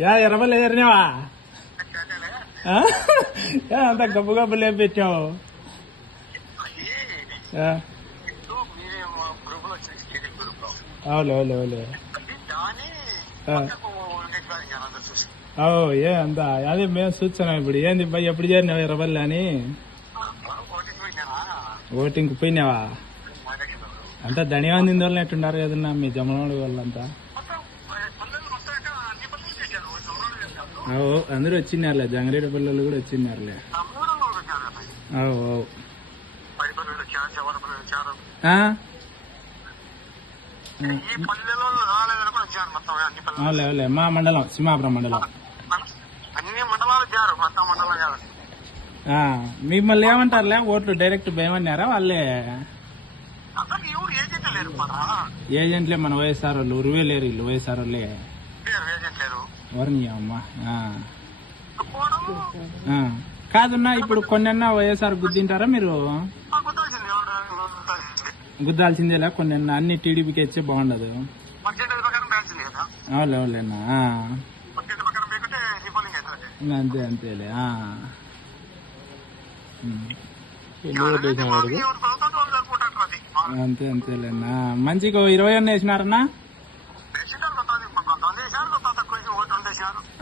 Yeah Errabelli ఎదిరినావా అంత గబ్బు గబ్బు లేపెట్టావు. అవులే అవులే అవులే ఏ అంత అదే మేము చూస్తున్నాం. ఇప్పుడు ఏంది భయ్ ఎప్పుడు చేరినావు ఎర్రబల్లి అని? ఓటింగ్ పోయినావా? అంతా ధనియావంది వాళ్ళని ఎట్టుండారు కదన్నా మీ జమలవాడి వాళ్ళంతా? అందరూ వచ్చినారులే, జంగారెడ్డి పిల్లలు కూడా వచ్చినారులే. అవులే మా మండలం సింహాపురం మండలం. మిమ్మల్ని ఏమంటారులే ఓట్లు డైరెక్ట్ భయమన్నారా వాళ్ళే? ఏజెంట్లే మన వైఎస్ఆర్ వాళ్ళు. ఉరువే లేరు వీళ్ళు వైఎస్ఆర్ వాళ్ళే. ఎవరిని అమ్మా కాదున్నా ఇప్పుడు కొన్నన్నా వైఎస్ఆర్ గుద్దింటారా మీరు? గుద్దాల్సిందేలా కొన్నన్నా అన్ని టీడీపీకి ఇచ్చే బాగుండదు. అవులే అవులేనా అంతే అంతేలే. అంతే అంతేలేనా. మంచిగా 20 అన్న వేసినారన్నా?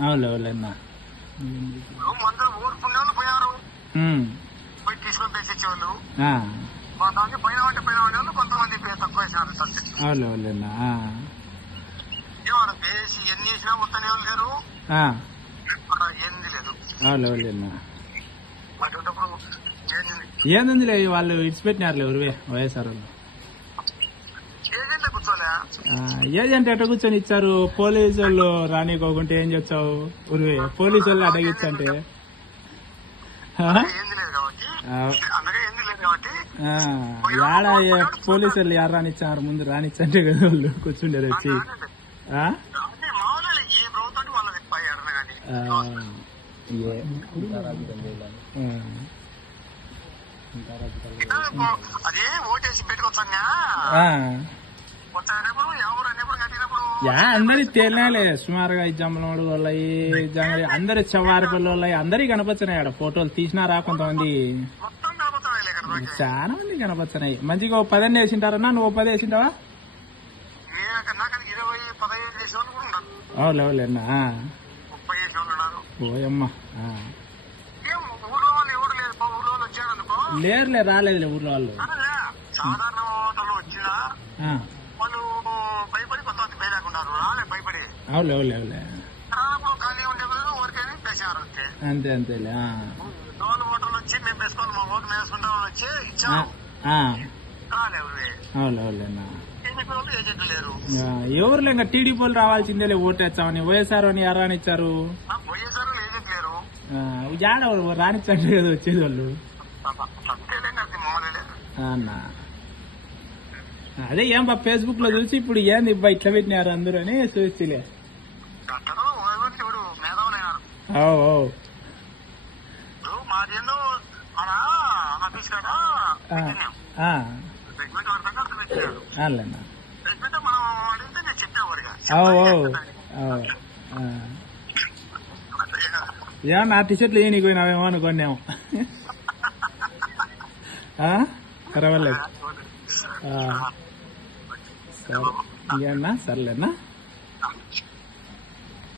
అవులే అవులేనా. అవులే అవులేనా. అవులే అవులేనా. ఏందిలే వాళ్ళు ఇడిచిపెట్టినారులే ఉరివే వైఎస్ఆర్ వాళ్ళు. ఏజెంట్ ఎట్ట కూర్చొని ఇచ్చారు? పోలీసు వాళ్ళు రానికోకుంటే ఏం చెప్తావు? ఉరివే పోలీసు వాళ్ళు అడగిచ్చంటే యాడ పోలీసు వాళ్ళు యారు రానిచ్చారు? ముందు రానిచ్చంటే కదా వాళ్ళు కూర్చుండేది వచ్చి. అందరి తేలినాలే సుమారుగా జమ్మలవాడు వాళ్ళవి అందరు చెవారిపల్లి వాళ్ళవి అందరికి కనపచ్చినాయి. ఆడ ఫోటోలు తీసినారా కొంతమంది? చాలా మంది కనపచ్చినాయి. మంచిగా 10 వేసింటారన్నా? నువ్వు 10 వేసింటావా? అవులే అవులేనా. ఓయమ్మా లేరులే, రాలేదులే ఊర్లో వాళ్ళు. అవులే అవులే అవులే అంతే అంతేలే. అవులే అవులేనా. ఎవరులే ఇంకా టీడీపీ వాళ్ళు రావాల్సిందేలే ఓటేస్తామని. వైఎస్ఆర్ అని ఎవరు రానిచ్చారు? యాడ రానిచ్చండి కదా వచ్చేది వాళ్ళు. అన్నా అదే ఏం బా ఫేస్బుక్ లో చూసి ఇప్పుడు ఏంది ఇబ్బా ఇట్లా పెట్టినారు అందరూ అని చూసిలే. ఏమన్నా నా టీషర్ట్లు ఏ నీకు పోయినావేమో అనుకున్నాము. పర్వాలేదు. సరే ఇంకేమన్నా సర్లేనా.